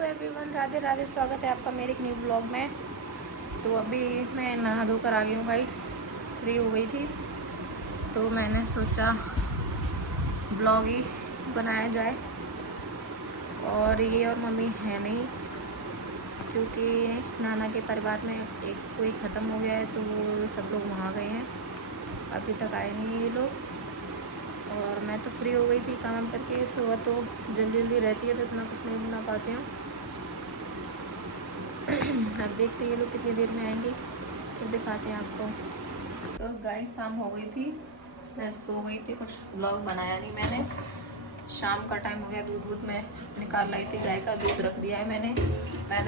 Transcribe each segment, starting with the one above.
Everyone, Radhe Radhe. स्वागत है आपका मेरे एक न्यू ब्लॉग में। तो अभी मैं नहा धोकर आ गई हूँ गाइस, फ्री हो गई थी तो मैंने सोचा ब्लॉग ही बनाया जाए। और ये और मम्मी है नहीं क्योंकि नाना के परिवार में एक कोई ख़त्म हो गया है तो सब लोग वहाँ गए हैं, अभी तक आए नहीं ये लोग। और मैं तो फ्री हो गई थी काम करके। सुबह तो जल्दी जल्दी रहती है तो इतना कुछ नहीं बना पाते हैं। अब देखते हैं ये लोग कितनी देर में आएंगे, फिर दिखाते हैं आपको। तो गाइस शाम हो गई थी, मैं सो गई थी, कुछ व्लॉग बनाया नहीं मैंने। शाम का टाइम हो गया, दूध मैं निकाल लाई थी, गाय का दूध रख दिया है मैंने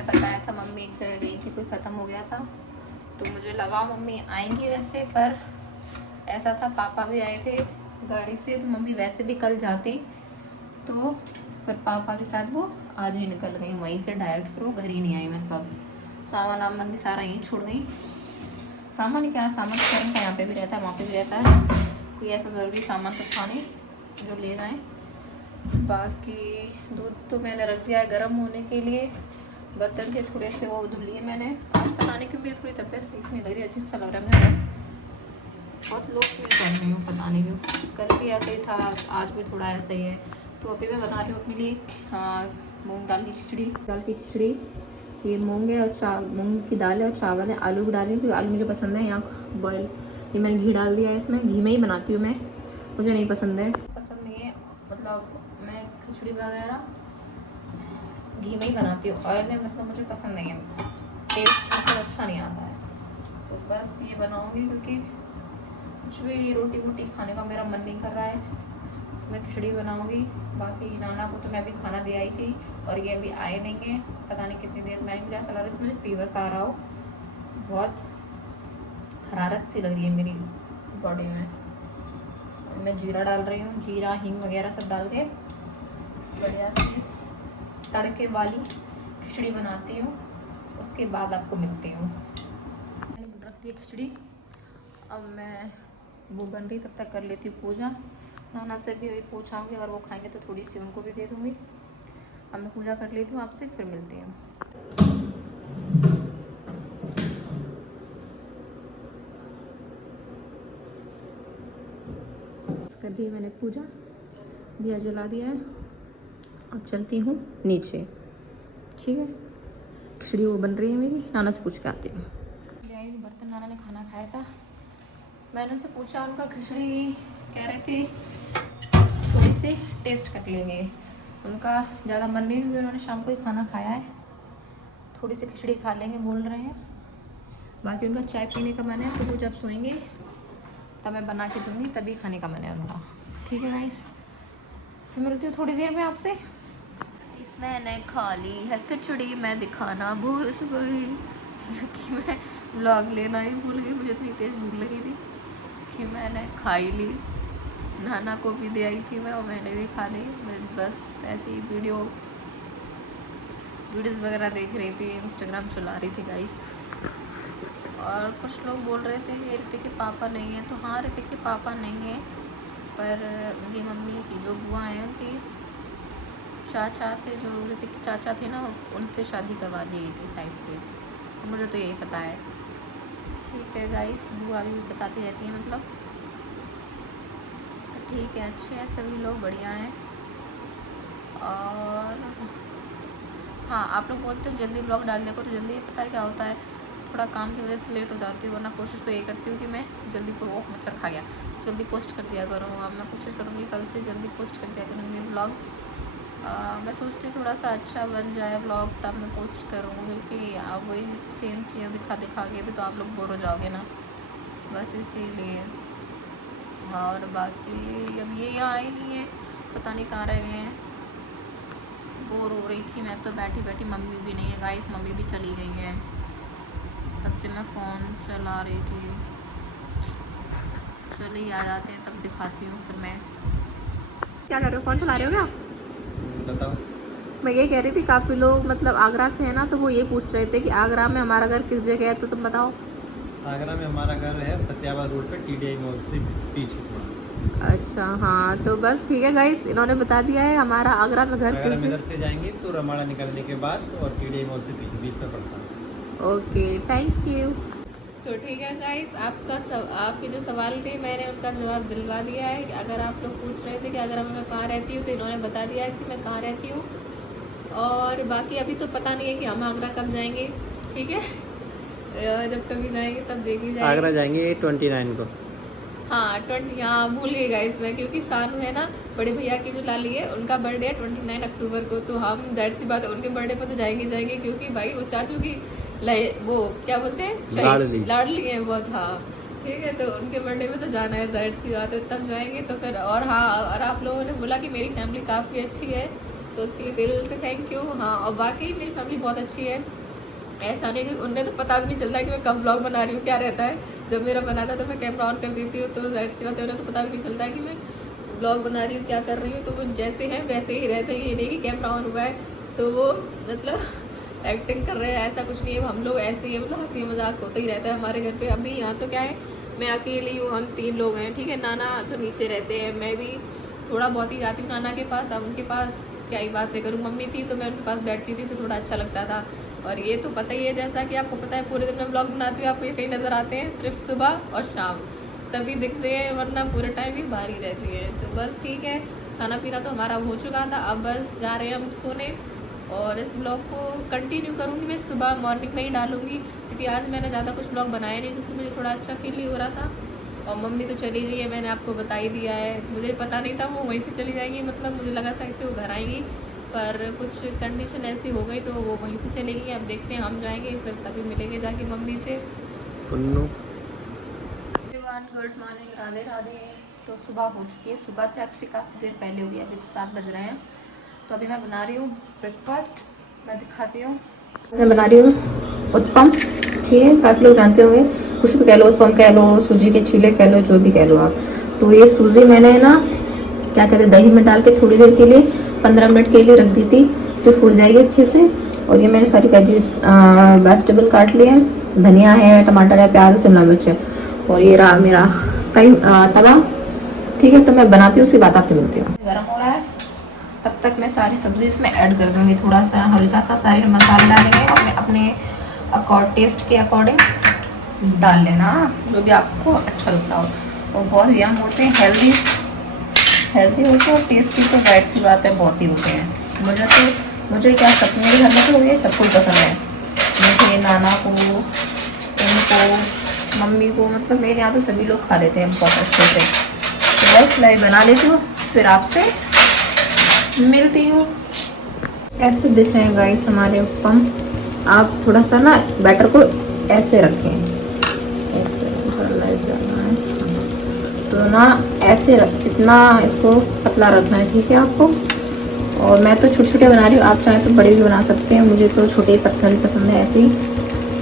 बताया था मम्मी एक जगह गई थी, कोई ख़त्म हो गया था तो मुझे लगा मम्मी आएंगी वैसे, पर ऐसा था पापा भी आए थे गाड़ी से तो मम्मी वैसे भी कल जाती तो फिर पापा के साथ वो आज ही निकल गई वहीं से डायरेक्ट, फिर वो घर ही नहीं आई। मतलब सामान वामान भी सारा यहीं छोड़ गई। सामान ही क्या, सामान तो यहाँ पे भी रहता है वहाँ पे भी रहता है, कोई ऐसा ज़रूरी सामान तो था नहीं जो ले जाएँ। बाकी दूध तो मैंने रख दिया है गर्म होने के लिए, बर्तन थे थोड़े से वो धुल लिए मैंने। पता नहीं क्यों मेरी थोड़ी तबीयत सही नहीं लग रही, अजीब सा लग रहा है मुझे, बहुत लो फील कर रही हूँ, पता नहीं क्यों। कल भी ऐसा ही था, आज भी थोड़ा ऐसा ही है। तो अभी मैं बना रही हूँ अपने लिए मूंग दाल की खिचड़ी। ये मूंग है और मूंग की दाल है और चावल है। आलू भी डाली क्योंकि आलू मुझे पसंद है। यहाँ बॉयल ये मैंने घी डाल दिया है इसमें, घी में ही बनाती हूँ मैं, मुझे नहीं पसंद है मतलब मैं खिचड़ी वगैरह घी में ही बनाती हूँ, ऑयल में मतलब मुझे पसंद नहीं है, टेस्ट मतलब अच्छा नहीं आता है। तो बस ये बनाऊँगी क्योंकि कुछ भी रोटी वोटी खाने का मेरा मन नहीं कर रहा है, मैं खिचड़ी बनाऊंगी। बाकी नाना को तो मैं अभी खाना दे आई थी और ये अभी आए नहीं हैं, पता नहीं कितनी देर में आएंगे। ऐसा लग रहा है मुझे फीवर सा आ रहा हो, बहुत हरारत सी लग रही है मेरी बॉडी में। मैं जीरा डाल रही हूँ, जीरा हींग वगैरह सब डाल के बढ़िया से तड़के वाली खिचड़ी बनाती हूँ, उसके बाद आपको मिलती हूँ। मैंने रख दी खिचड़ी, अब मैं वो बन रही तब तक कर लेती हूँ पूजा। नाना से भी अभी पूछाऊँगी, अगर वो खाएंगे तो थोड़ी सी उनको भी दे दूँगी। अब मैं पूजा कर लेती हूँ, आपसे फिर मिलती हूँ। कर दी मैंने पूजा, दिया जला दिया है, अब चलती हूँ नीचे, ठीक है। खिचड़ी वो बन रही है मेरी, नाना से पूछ के आती हूँ। ले आई बर्तन, नाना ने खाना खाया था, मैंने उनसे पूछा, उनका खिचड़ी कह रहे थे थोड़ी सी टेस्ट कर लेंगे, उनका ज़्यादा मन नहीं हुआ, उन्होंने शाम को ही खाना खाया है, थोड़ी सी खिचड़ी खा लेंगे बोल रहे हैं। बाकी उनका चाय पीने का मन है तो वो जब सोएंगे तब मैं बना के दूँगी, तभी खाने का मन है उनका, ठीक है गाइस। फिर मिलती हूँ थोड़ी देर में आपसे। मैंने खा ली है खिचड़ी, मैं दिखाना भूल गई कि मैं व्लॉग लेना ही भूल गई, मुझे इतनी तेज़ भूख लगी थी कि मैंने खाई ली। नाना को भी दे आई थी मैं और मैंने भी खा ली। मैं बस ऐसे ही वीडियोज़ वगैरह देख रही थी, इंस्टाग्राम चला रही थी गाइस। और कुछ लोग बोल रहे थे कि ऋतिक के पापा नहीं है, तो हाँ ऋतिक के पापा नहीं है, पर उनकी मम्मी की जो बुआ हैं उनकी चाचा से, जो ऋतिक के चाचा थे ना, उनसे शादी करवा दी गई थी साइड से, मुझे तो यही पता है, ठीक है गाइस। बुआ भी बताती रहती है मतलब, ठीक है, अच्छे हैं सभी लोग, बढ़िया हैं। और हाँ, आप लोग बोलते हो जल्दी ब्लॉग डालने को, तो जल्दी पता है क्या होता है, थोड़ा काम की वजह से लेट हो जाती हूँ, वरना कोशिश तो ये करती हूँ कि मैं जल्दी को मच्छर खा गया जल्दी पोस्ट कर दिया करूँ। अब मैं कोशिश करूँगी कल से जल्दी पोस्ट कर दिया करूँगी ब्लॉग। मैं सोचती हूँ थोड़ा सा अच्छा बन जाए ब्लॉग, तब मैं पोस्ट करूँगी, क्योंकि आप वही सेम चीज़ें दिखा के भी तो आप लोग बोर हो जाओगे ना, बस इसीलिए। और बाकी अब ये यहाँ ही नहीं है, पता नहीं कहाँ रह गए हैं, बोर हो रही थी मैं तो बैठी बैठी। मम्मी भी नहीं है गाइस, मम्मी भी चली गई है, तब से मैं फ़ोन चला रही थी। चलिए आ जाते हैं, तब दिखाती हूँ फिर मैं क्या कर रहे हो। फ़ोन चला रहे हो क्या? बताओ। मैं ये कह रही थी, काफ़ी लोग मतलब आगरा से है ना, तो वो ये पूछ रहे थे कि आगरा में हमारा घर किस जगह है, तो तुम बताओ। आगरा में हमारा घर है फतेहाबाद रोड पे, TDI मॉल से पीछे थोड़ा। अच्छा हाँ, तो बस ठीक है गाइस, इन्होंने बता दिया है हमारा आगरा में घर अगर हम पीछे। इधर से जाएंगे तो रमाड़ा निकलने के बाद और पीडीए मॉल से पीछे बीच में पड़ता है। Okay, thank you. तो ठीक है गाइस, आपके जो सवाल थे मैंने उनका जवाब दिलवा दिया है। अगर आप लोग पूछ रहे थे कि अगर मैं कहाँ रहती हूँ, तो इन्होंने बता दिया है कि मैं कहाँ रहती हूँ। और बाकी अभी तो पता नहीं है कि हम आगरा कब जाएंगे, ठीक है। जब कभी जाएंगे तब देख ही जाएंगे। आगरा जाएंगे 29 को। हाँ 20, हाँ भूल गई गाइस मैं, क्योंकि सानू है ना, बड़े भैया की जो लाली है, उनका बर्थडे है 29 अक्टूबर को। तो हम जाहिर सी बात है उनके बर्थडे पर तो जाएंगे, क्योंकि भाई वो चाचू की वो क्या बोलते हैं, लाडली है बहुत। हाँ ठीक है, तो उनके बर्थडे में तो जाना है, जाहिर सी बात है तब जाएंगे। तो फिर और हाँ, और आप लोगों ने बोला कि मेरी फैमिली काफ़ी अच्छी है, तो उसके लिए दिल से थैंक यू। हाँ, और बाकी मेरी फैमिली बहुत अच्छी है, ऐसा नहीं कि उन्हें तो पता भी नहीं चलता है कि मैं कब ब्लॉग बना रही हूँ, क्या रहता है। जब मेरा बनाता है तो मैं कैमरा ऑन कर देती हूँ, तो जाहिर सी बात है उन्हें तो पता भी नहीं चलता है कि मैं ब्लॉग बना रही हूँ, क्या कर रही हूँ। तो वो जैसे हैं वैसे ही रहते हैं, ये नहीं कि कैमरा ऑन हुआ है तो वो मतलब एक्टिंग कर रहे हैं, ऐसा कुछ नहीं है। हम लोग ऐसे ही है, मतलब हंसी मजाक होता ही रहता है हमारे घर पे। अभी यहाँ तो क्या है, मैं अकेली हूँ, हम 3 लोग हैं, ठीक है। नाना तो नीचे रहते हैं, मैं भी थोड़ा बहुत ही जाती हूँ नाना के पास। अब उनके पास क्या ही बातें करूँ, मम्मी थी तो मैं उनके पास बैठती थी तो थोड़ा अच्छा लगता था। और ये तो पता ही है, जैसा कि आपको पता है, पूरे दिन में ब्लॉग बनाती हूँ, आपको ये कहीं नज़र आते हैं सिर्फ सुबह और शाम, तभी दिखते हैं, वरना पूरे टाइम ही बाहर ही रहती है। तो बस ठीक है, खाना पीना तो हमारा हो चुका था, अब बस जा रहे हैं हम सोने। और इस ब्लॉग को कंटिन्यू करूँगी मैं, सुबह मॉर्निंग में ही डालूँगी, क्योंकि आज मैंने ज़्यादा कुछ ब्लॉग बनाया नहीं, क्योंकि मुझे थोड़ा अच्छा फील नहीं हो रहा था। और मम्मी तो चली गई है, मैंने आपको बता ही दिया है, मुझे पता नहीं था वो वहीं से चली जाएंगी, मतलब मुझे लगा शायद से वो घर आएंगी, पर कुछ कंडीशन ऐसी हो गई तो वो वहीं से चली गई। अब देखते हैं, हम जाएंगे फिर तभी मिलेंगे जाके मम्मी से। Good morning, Radhe Radhe. तो सुबह हो चुकी है, सुबह तो एक्चुअली काफ़ी देर पहले हो गई, अभी तो 7 बज रहे हैं। तो अभी मैं बना रही हूँ ब्रेकफास्ट, मैं दिखाती हूँ। मैं बना रही हूँ उत्पम, ठीक है, काफ़ी लोग जानते होंगे, कुछ भी कह लो, उत्पम कह लो, सूजी के चीले कह लो, जो भी कह लो आप। तो ये सूजी मैंने ना क्या कहते हैं, दही में डाल के थोड़ी देर के लिए 15 मिनट के लिए रख दी थी, तो फूल जाएगी अच्छे से। और ये मैंने सारी वेजिटेबल काट लिए हैं, धनिया है, टमाटर है, प्याज, शिमला मिर्च है। और ये रहा मेरा फ्राई तवा, ठीक है। तो मैं बनाती हूँ, उसके बाद आपसे मिलती हूँ। गर्म हो रहा है, तब तक मैं सारी सब्जी इसमें ऐड कर दूँगी, थोड़ा सा हल्का सा सारे मसाले डालेंगे, और अपने टेस्ट के अकॉर्डिंग डाल लेना, जो भी आपको अच्छा लगता हो। और बहुत यम होते हैं, हेल्दी होते हैं, और टेस्टी तो जाहिर सी बात है बहुत ही होते हैं। मुझे क्या, सब मेरे घर में तो ये सब कुछ पसंद है, मुझे, नाना को, इनको, मम्मी को, मतलब मेरे यहाँ तो सभी लोग खा लेते हैं बहुत अच्छे से। तो बस मैं बना लेती हूँ, फिर आपसे मिलती हूँ। ऐसे दिख रहे हैं गाइस हमारे उत्पम। आप थोड़ा सा ना बैटर को ऐसे रखें, तो ना ऐसे इतना इसको पतला रखना है, ठीक है आपको। और मैं तो छोटे छोटे बना रही हूँ, आप चाहें तो बड़े भी बना सकते हैं, मुझे तो छोटे पर्सनली पसंद है, ऐसे ही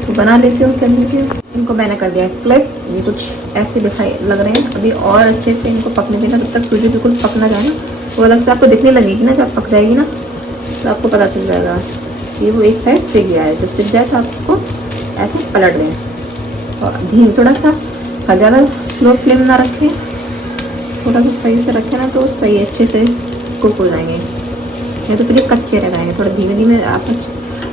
तो बना लेती हूँ, कर लीजिए। इनको मैंने कर दिया है फ्लिप, ये कुछ ऐसे दिखाई लग रहे हैं। अभी और अच्छे से इनको पकने देना, तब तक सूजी बिल्कुल पक ना जाए ना, वो अलग से आपको दिखने लगेगी ना, जब पक जाएगी ना तो आपको पता चल जाएगा कि वो एक साइड सिक गया है। जब सिक जाए तो आपको ऐसे पलट दें, और धीम थोड़ा सा, ज़्यादा स्लो फ्लेम ना रखें, थोड़ा सा सही से रखें ना, तो सही अच्छे से कुक हो जाएंगे, या तो फिर ये कच्चे रह जाएंगे। थोड़ा धीमे धीमे आप,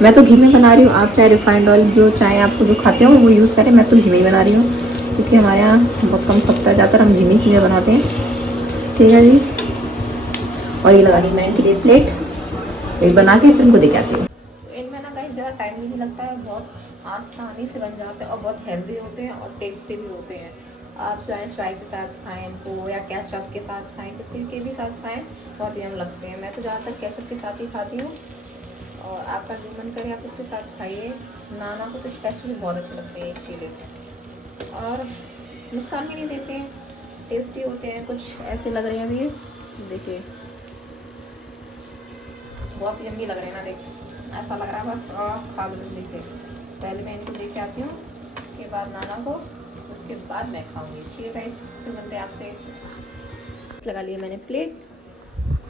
मैं तो घी में बना रही हूँ, आप चाहे रिफाइंड ऑयल जो चाहे आपको जो खाते हो वो यूज़ करें, मैं तो घी में ही बना रही हूँ, क्योंकि हमारे यहाँ बहुत कम पकता है, ज़्यादातर हम घी में चीज़ें बनाते हैं, ठीक है जी। और ये लगा ली मैंने इनके लिए प्लेट, फिर बना के फिर इनको दे के आती हूँ। इनमें ना गाइस ज़्यादा टाइम भी नहीं लगता है, बहुत आसानी से बन जाते हैं, और बहुत हेल्दी होते हैं और टेस्टी भी होते हैं। आप चाहे चाय के साथ खाएं इनको, या केचप के साथ खाएं, किसी के भी साथ खाएं, बहुत यम लगते हैं। मैं तो ज़्यादातर केचप के साथ ही खाती हूँ, और आपका जो मन करे आप उसके साथ खाइए। नाना को तो स्पेशली बहुत अच्छे लगते हैं ये चीले, और नुकसान भी नहीं देते हैं, टेस्टी होते हैं। कुछ ऐसे लग रहे हैं अभी, देखिए बहुत यम्मी लग रहे हैं ना, देखिए ऐसा लग रहा है बस खा लो जल्दी से। पहले मैं इनको दे के आती हूँ, उसके बाद नाना को, उसके बाद मैं खाऊंगी, ठीक है गाइस। फिर बनते हैं आपसे। लगा लिया मैंने प्लेट,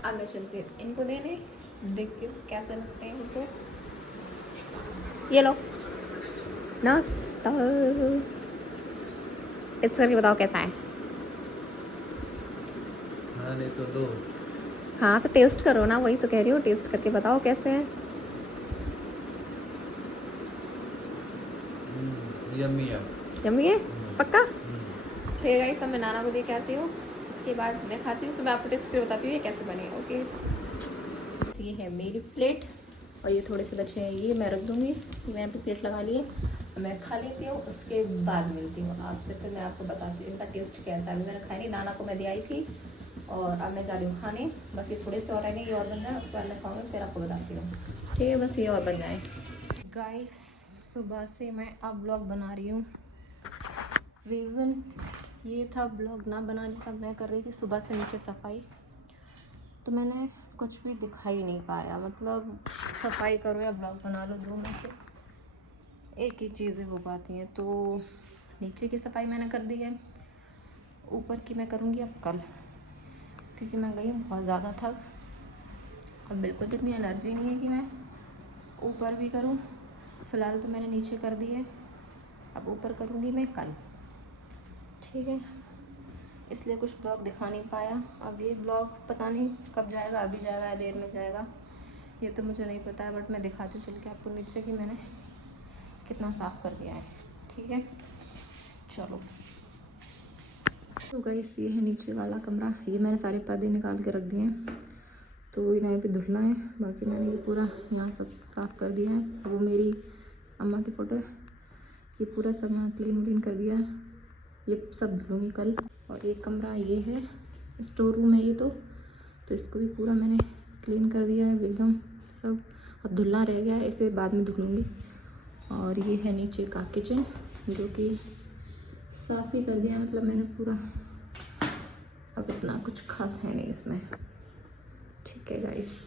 अब मैं चलती हूँ इनको देने, देखती हूँ कैसे लगते हैं उनको। ये लो नाश्ता, इस करके बताओ कैसा है। दे तो दो। हाँ तो टेस्ट करो ना, वही तो कह रही हूँ, टेस्ट करके बताओ कैसे है। यम्मी है। यम्मी है पक्का। हम्म। ठीक है, सब मैं नाना को दे के आती हूँ, उसके बाद दिखाती हूँ, तो मैं आपको टेस्ट करके बताती हूँ ये कैसे बने। ओके, ये है मेरी प्लेट और ये थोड़े से बचे हैं, ये मैं रख दूँगी। ये मैंने अपनी प्लेट लगा ली है, मैं खा लेती हूँ, उसके बाद मिलती हूँ आपसे, फिर मैं आपको बताती हूँ इनका टेस्ट कैसा है। अभी मैंने खाई नहीं, नाना को मैं दे आई थी और अब मैं जा रही हूँ खाने। बस ये थोड़े से और रहेंगे, ये और बन जाए, उसके बाद मैं खाऊँगी, फिर आपको बताती हूँ। ठीक है, बस ये और बन जाए। गाइस, सुबह से मैं अब ब्लॉग बना रही हूँ। रीज़न ये था ब्लॉग ना बनाने का, मैं कर रही थी सुबह से नीचे सफाई, तो मैंने कुछ भी दिखाई नहीं पाया। मतलब सफाई करो या ब्लॉग बना लो, दो में से एक ही चीज़ें हो पाती हैं। तो नीचे की सफाई मैंने कर दी है, ऊपर की मैं करूँगी अब कल, क्योंकि मैं गई हूँ बहुत ज़्यादा थक, अब बिल्कुल भी इतनी एनर्जी नहीं है कि मैं ऊपर भी करूँ। फ़िलहाल तो मैंने नीचे कर दी है, अब ऊपर करूँगी मैं कल। ठीक है, इसलिए कुछ ब्लॉग दिखा नहीं पाया। अब ये ब्लॉग पता नहीं कब जाएगा, अभी जाएगा या देर में जाएगा, ये तो मुझे नहीं पता है, बट मैं दिखाती हूँ चल के आपको नीचे की मैंने कितना साफ़ कर दिया है। ठीक है, चलो। तो गाइस, ये है नीचे वाला कमरा, ये मैंने सारे पर्दे निकाल के रख दिए हैं, तो यहाँ पे धुलना है। बाकी मैंने ये पूरा यहाँ सब साफ़ कर दिया है। वो मेरी अम्मा की फ़ोटो है, ये पूरा सब यहाँ क्लीन कर दिया है, ये सब धुलूँगी कल। और एक कमरा ये है, स्टोर रूम है ये, तो इसको भी पूरा मैंने क्लीन कर दिया है एकदम सब। अब धुलना रह गया है, इसे बाद में धुलूँगी। और ये है नीचे का किचन, जो कि साफ़ ही कर दिया, मतलब मैंने पूरा। अब इतना कुछ खास है नहीं इसमें। ठीक है गाइस,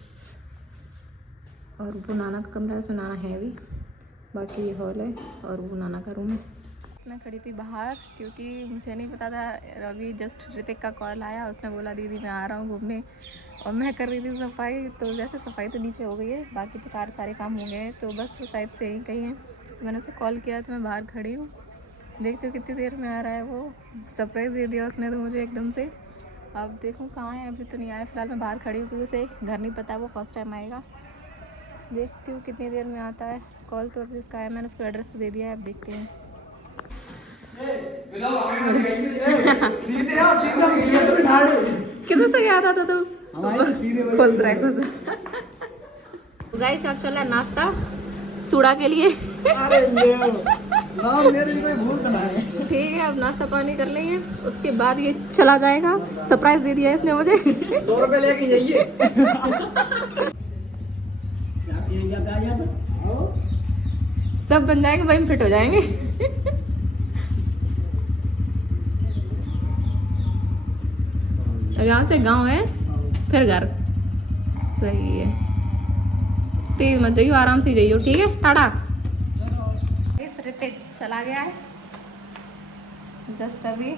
और वो नाना का कमरा है, उसमें नाना है भी। बाकी ये हॉल है और वो नाना का रूम है। मैं खड़ी थी बाहर, क्योंकि मुझे नहीं पता था, अभी जस्ट ऋतिक का कॉल आया, उसने बोला दीदी मैं आ रहा हूँ घूमने, और मैं कर रही थी सफाई। तो जैसे सफाई तो नीचे हो गई है, बाकी तो सारे काम हो गए हैं, तो बस वो साइड से यहीं कहीं है। तो मैंने उसे कॉल किया, तो मैं बाहर खड़ी हूँ, देखती हूँ कितनी देर में आ रहा है वो। सरप्राइज़ दे दिया उसने तो मुझे एकदम से। अब देखूँ कहाँ है, अभी तो नहीं आया। फिलहाल मैं बाहर खड़ी हूँ, क्योंकि उसे घर नहीं पता है, वो फर्स्ट टाइम आएगा। देखती हूँ कितनी देर में आता है। कॉल तो अभी उसका आया, मैंने उसको एड्रेस तो दे दिया है, अब देखते हैं। किधर से गया था तू? खोल रहा है कुछ। गाइस, अब चला नाश्ता सूड़ा के लिए। ठीक है, अब नाश्ता पानी कर लेंगे, उसके बाद ये चला जाएगा। सरप्राइज दे दिया है इसने मुझे। 100 रुपए लेके जाइए। सब बन जाएंगे, वहीं फिट हो जाएंगे। यहाँ से गांव है, फिर घर। सही है, तेज मत जाइयो, आराम से जाइयो। ठीक है, टाटा। इस ऋतिक चला गया है जस्ट अभी।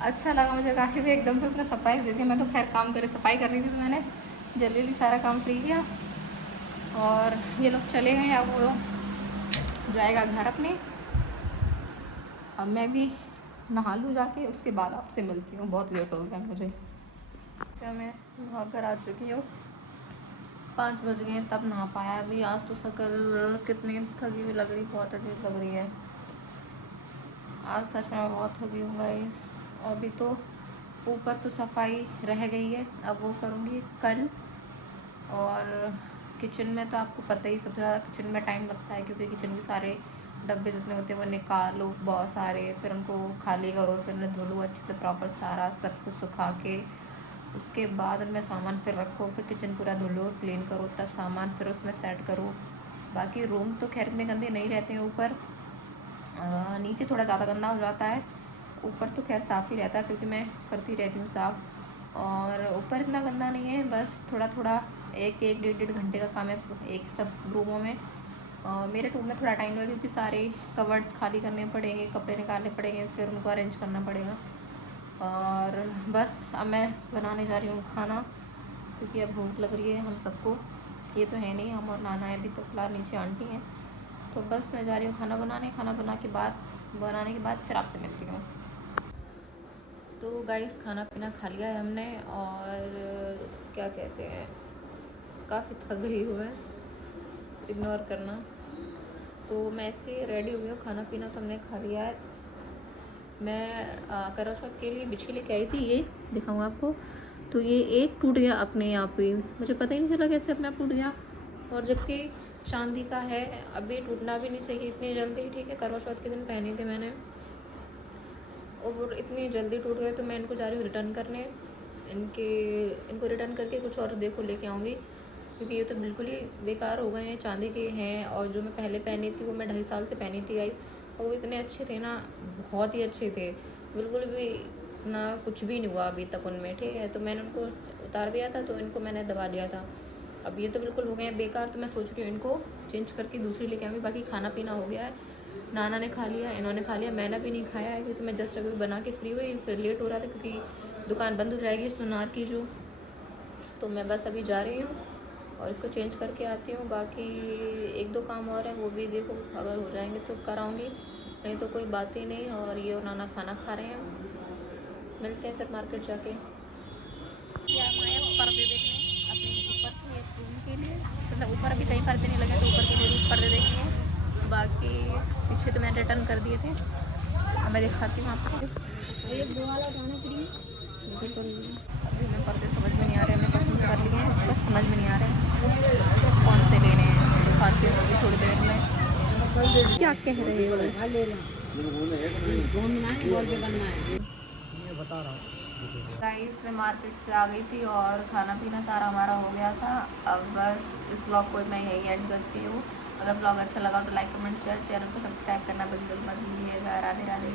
अच्छा लगा मुझे काफ़ी भी, एकदम से उसने सरप्राइज दे दिया। मैं तो खैर काम करे सफाई कर रही थी, तो मैंने जल्दी सारा काम फ्री किया। और ये लोग चले गए, अब वो जाएगा घर अपने। अब मैं भी नहा लूँ जाके, उसके बाद आपसे मिलती हूँ, बहुत लेट हो गया मुझे। अच्छा, मैं नहा कर आ चुकी हूँ, 5 बज गए तब नहा पाया अभी। आज तो शक्ल कितनी थकी हुई लग रही, बहुत अजीब लग रही है आज, सच में बहुत थकी हूँ गाइस। अभी तो ऊपर तो सफाई रह गई है, अब वो करूँगी कल। और किचन में तो आपको पता ही, सबसे ज़्यादा किचन में टाइम लगता है, क्योंकि किचन के सारे डब्बे जितने होते हैं वो निकालो बहुत सारे, फिर उनको खाली करो, फिर उन्हें धुलो अच्छे से प्रॉपर, सारा सब कुछ सुखा के, उसके बाद उनमें सामान फिर रखो, फिर किचन पूरा धुलो क्लीन करो, तब सामान फिर उसमें सेट करो। बाकी रूम तो खैर इतने गंदे नहीं रहते हैं, ऊपर नीचे थोड़ा ज़्यादा गंदा हो जाता है, ऊपर तो खैर साफ़ ही रहता है, क्योंकि मैं करती रहती हूँ साफ़। और ऊपर इतना गंदा नहीं है, बस थोड़ा थोड़ा एक डेढ़ घंटे का काम है एक सब रूमों में। मेरे रूम में थोड़ा टाइम लगेगा, क्योंकि सारे कवर्ड्स खाली करने पड़ेंगे, कपड़े निकालने पड़ेंगे, फिर उनको अरेंज करना पड़ेगा। और बस अब मैं बनाने जा रही हूँ खाना, क्योंकि अब भूख लग रही है हम सबको। ये तो है नहीं, हम और नाना है अभी तो फिलहाल, नीचे आंटी हैं। तो बस मैं जा रही हूँ खाना बनाने, खाना बनाने के बाद फिर आपसे मिलती हूँ। तो गाइस खाना पीना खा लिया है हमने और क्या कहते हैं काफ़ी थक गई हूँ मैं, इग्नोर करना। तो मैं इसलिए रेडी हो गई हूँ, खाना पीना तो हमने खा लिया है। मैं करवा चौथ के लिए बिछी लेके आई थी, ये दिखाऊँ आपको। तो ये एक टूट गया अपने आप ही, मुझे पता ही नहीं चला कैसे अपने आप टूट गया। और जबकि चांदी का है, अभी टूटना भी नहीं चाहिए इतनी जल्दी। ठीक है, करवा चौथ के दिन पहनी थी मैंने और इतनी जल्दी टूट गए, तो मैं इनको जा रही हूँ रिटर्न करने। इनको रिटर्न करके कुछ और देखो लेके आऊँगी, क्योंकि ये तो बिल्कुल ही बेकार हो गए हैं, चांदी के हैं। और जो मैं पहले पहनी थी वो मैं 2.5 साल से पहनी थी गाइस, और वो इतने अच्छे थे ना, बहुत ही अच्छे थे, बिल्कुल भी ना कुछ भी नहीं हुआ अभी तक उनमें। ठीक है, तो मैंने उनको उतार दिया था, तो इनको मैंने दबा लिया था। अब ये तो बिल्कुल हो गए हैं बेकार, तो मैं सोच रही हूँ इनको चेंज करके दूसरी लेके आऊँगी। बाकी खाना पीना हो गया है, नाना ने खा लिया, इन्होंने खा लिया, मैंने भी नहीं खाया है क्योंकि मैं जस्ट अभी बना के फ्री हुई, फिर लेट हो रहा था क्योंकि दुकान बंद हो जाएगी सोनार की जो। तो मैं बस अभी जा रही हूँ और इसको चेंज करके आती हूँ। बाकी 1-2 काम और हैं, वो भी देखो अगर हो जाएंगे तो कराऊँगी, नहीं तो कोई बात ही नहीं। और ये और नाना खाना खा रहे हैं, मिलते हैं फिर मार्केट जाके। क्या माया पर्दे देखने अपने ऊपर के रूम के लिए, मतलब ऊपर अभी कहीं पर्दे नहीं लगे तो ऊपर के लिए रूम पर्दे देखेंगे। बाकी पीछे तो मैंने रिटर्न कर दिए थे, अब मैं दिखाती हूँ आपको। बिल्कुल अभी मैं पर्दे समझ में नहीं आ रहे, हमने पसंद कर लिए हैं बस समझ में नहीं आ रहे हैं कौन से लेने हैं। दिखाती हूँ अभी थोड़ी देर में। क्या कह रहे हो? बता रहा हूँ। गाइस मैं मार्केट से आ गई थी और खाना पीना सारा हमारा हो गया था। अब बस इस ब्लॉग को मैं यही एंड करती हूँ। अगर ब्लॉग अच्छा लगा तो लाइक कमेंट शेयर, चैनल को सब्सक्राइब करना बिल्कुल मत भूलिएगा। राधे राधे।